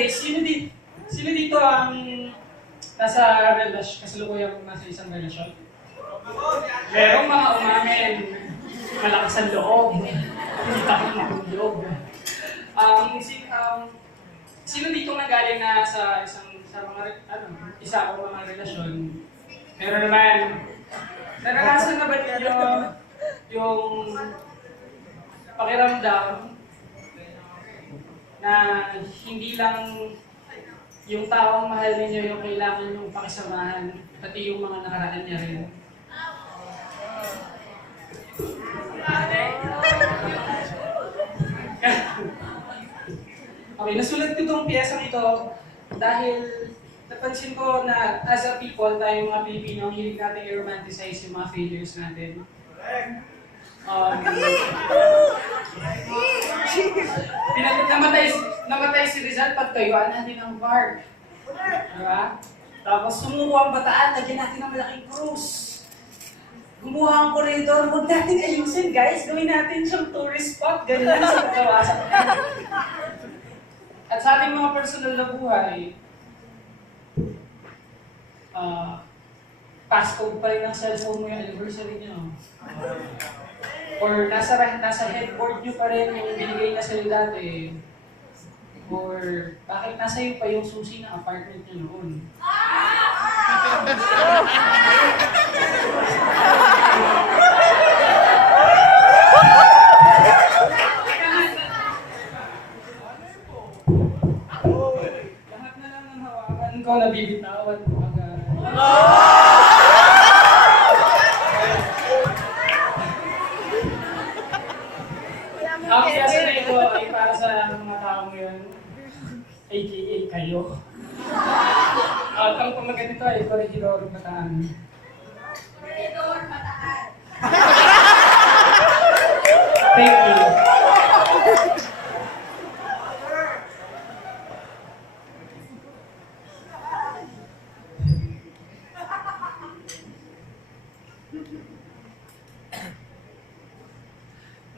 Okay, sino dito ang nasa relasyon, kasalukuyang nasa isang relasyon? Merong mga umamin, malakas ang loob, hindi takot matulog. Sino dito nagaling na sa isa o mga relasyon? Meron naman. Naranasan na ba ninyo yung pakiramdam na hindi lang yung taong mahal ninyo yung kailangan yung pakisamahan, pati yung mga nakaraan niya rin? Okay, nasulat ko itong piyesang ito dahil napansin ko na as a people, tayong mga Pilipino, hilig natin i-romanticize yung mga failures natin. Namatay si Rizal, pagtayuan natin ang bar. Diba? Tapos sumuko ang Bataan, lagyan natin ng malaking krus. Gumawa ang koridor, huwag natin ayusin guys, gawin natin siyang tourist spot, ganyan sa pagkawasan. At sa ating mga personal na buhay, passcode pa rin ang cellphone mo yung anniversary niyo. Or nasa headboard nyo pa rin yung binigay na sa'yo dati. Or bakit nasa iyo pa yung susi ng apartment nyo noon? Lahat na lang ng hawakan ko, nabibitawan ko agad. Ang piyasa na ito ay para sa mga tao ngayon, aka kayo. At ang pamagat nito ay Corregidor Bataan. Corregidor Bataan. Thank you.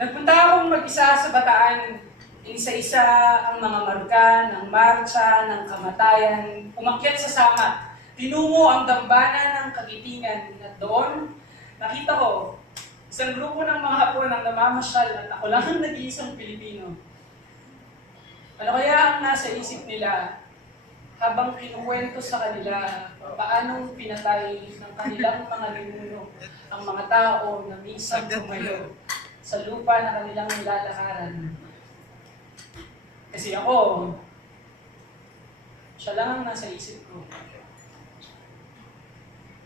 Nagpunta akong mag-isa sa Bataan. Isa-isa ang mga marka ng marcha, ng kamatayan, umakyat sa samat. Tinungo ang dambana ng Kagitingan at doon, nakita ko, isang grupo ng mga Hapon ang namamasyal at ako lang ang nag-iisang Pilipino. Ano kaya ang nasa isip nila habang kinukwento sa kanila paanong pinatay ng kanilang mga ninuno ang mga tao na minsan tumayo sa lupa na kanilang nilalakaran? Kasi ako, siya lang ang nasa isip ko.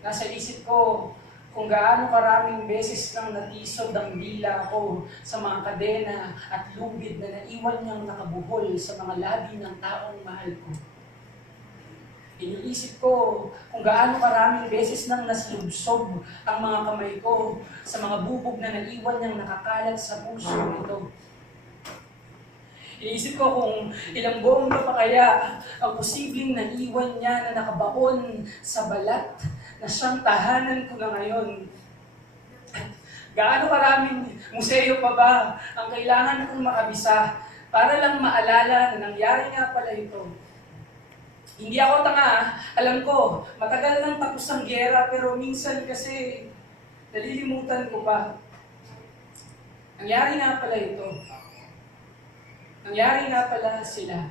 Nasa isip ko kung gaano karaming beses lang natisod ang dila ko sa mga kadena at lubid na naiwan niyang nakabuhol sa mga labi ng taong mahal ko. Iniisip ko kung gaano karaming beses nang naslubsob ang mga kamay ko sa mga bubog na naiwan niyang nakakalat sa puso nito. Iniisip ko kung ilang bomba pa kaya ang posibleng naiwan niya na nakabaon sa balat na siyang tahanan ko na ngayon. Gaano karaming museo pa ba ang kailangan kong makabisa para lang maalala na nangyari nga pala ito. Hindi ako tanga, alam ko, matagal nang tapos ang giyera pero minsan kasi nalilimutan ko pa. Nangyari nga pala ito. Nangyari nga pala sila.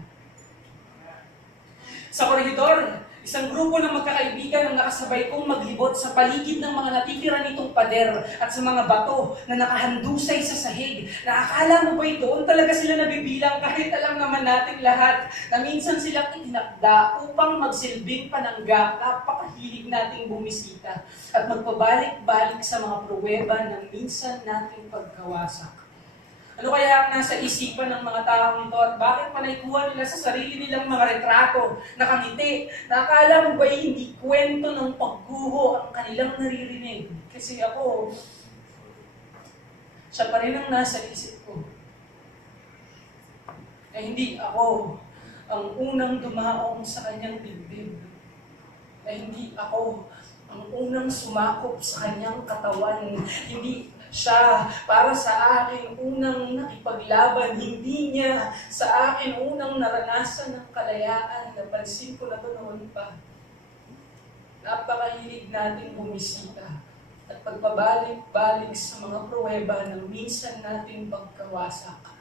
Sa Corregidor, isang grupo ng magkakaibigan ang nakasabay kong maglibot sa paligid ng mga natitira nitong pader at sa mga bato na nakahandusay sa sahig. Naakala mo ba doon talaga sila nabibilang kahit alam naman natin lahat na minsan silang itinakda upang magsilbing panangga kapakahilig nating bumisita at magpabalik-balik sa mga pruweba ng minsan nating pagkawasak. Ano kaya ang nasa isipan ng mga taong ito at bakit panaikuha nila sa sarili nilang mga retrato, nakangiti, na akala mo ba'y hindi kwento ng pagguho ang kanilang naririnig? Kasi ako, siya pa rin ang nasa isip ko. Na hindi ako ang unang dumaong sa kanyang dibdib. Na hindi ako ang unang sumakop sa kanyang katawan. Hindi Siya para sa akin unang nakipaglaban, hindi niya sa akin unang naranasan ng kalayaan. Napansin ko na to noon pa. Napakahilig natin bumisita at pagpabalik-balik sa mga pruweba ng minsan nating pagkawasak.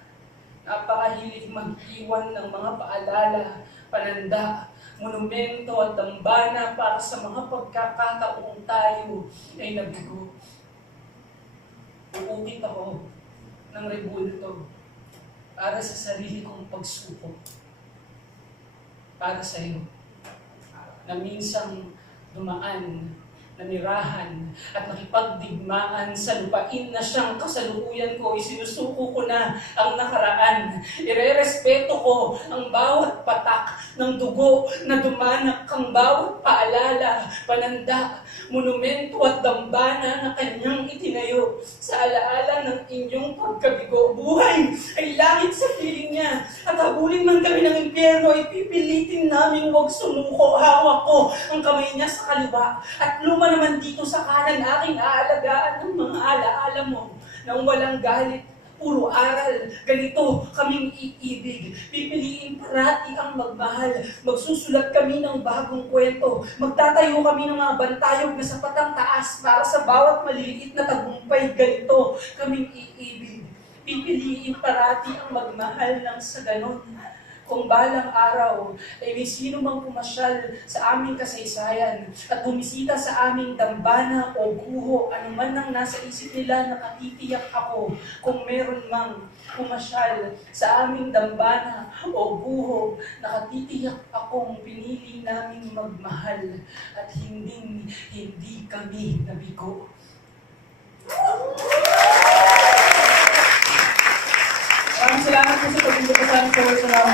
Napakahilig mag-iwan ng mga paalala, pananda, monumento at dambana para sa mga pagkakataong tayo ay nabigo. Uukit ako ng rebulto para sa sarili kong pagsubok. Para sa iyo, na minsang dumaan, nanirahan, at nakipagdigmaan sa lupain na siyang kasalukuyan ko. Isinusuko ko na ang nakaraan. Irerespeto ko ang bawat patak ng dugo na dumanak, ang bawat paalala, pananda, monumento at dambana na kanyang itinayo sa alaala ng inyong pagkabigo. Buhay ay langit sa piling niya, at habulin man kami ng impyerno, ay pipilitin namin huwag sumuko. Hawak ko ang kamay niya sa kaliwa, at luma naman dito sa kanan, aking aalagaan ng mga alaala mo nang walang galit. Puro aral, ganito kaming iibig. Pipiliin parati ang magmahal. Magsusulat kami ng bagong kwento. Magtatayo kami ng mga bantayog na sapat ang taas para sa bawat maliliit na tagumpay. Ganito kaming iibig. Pipiliin parati ang magmahal ng sa ganon. Kung balang araw ay may sino mang pumasyal sa aming kasaysayan at bumisita sa aming dambana o guho, anuman ang nasa isip nila, nakatitiyak ako. Kung meron mang pumasyal sa aming dambana o guho, nakatitiyak akong pinili naming magmahal at hindi kami nabigo. Maraming salamat po sa pag-imbita sa aming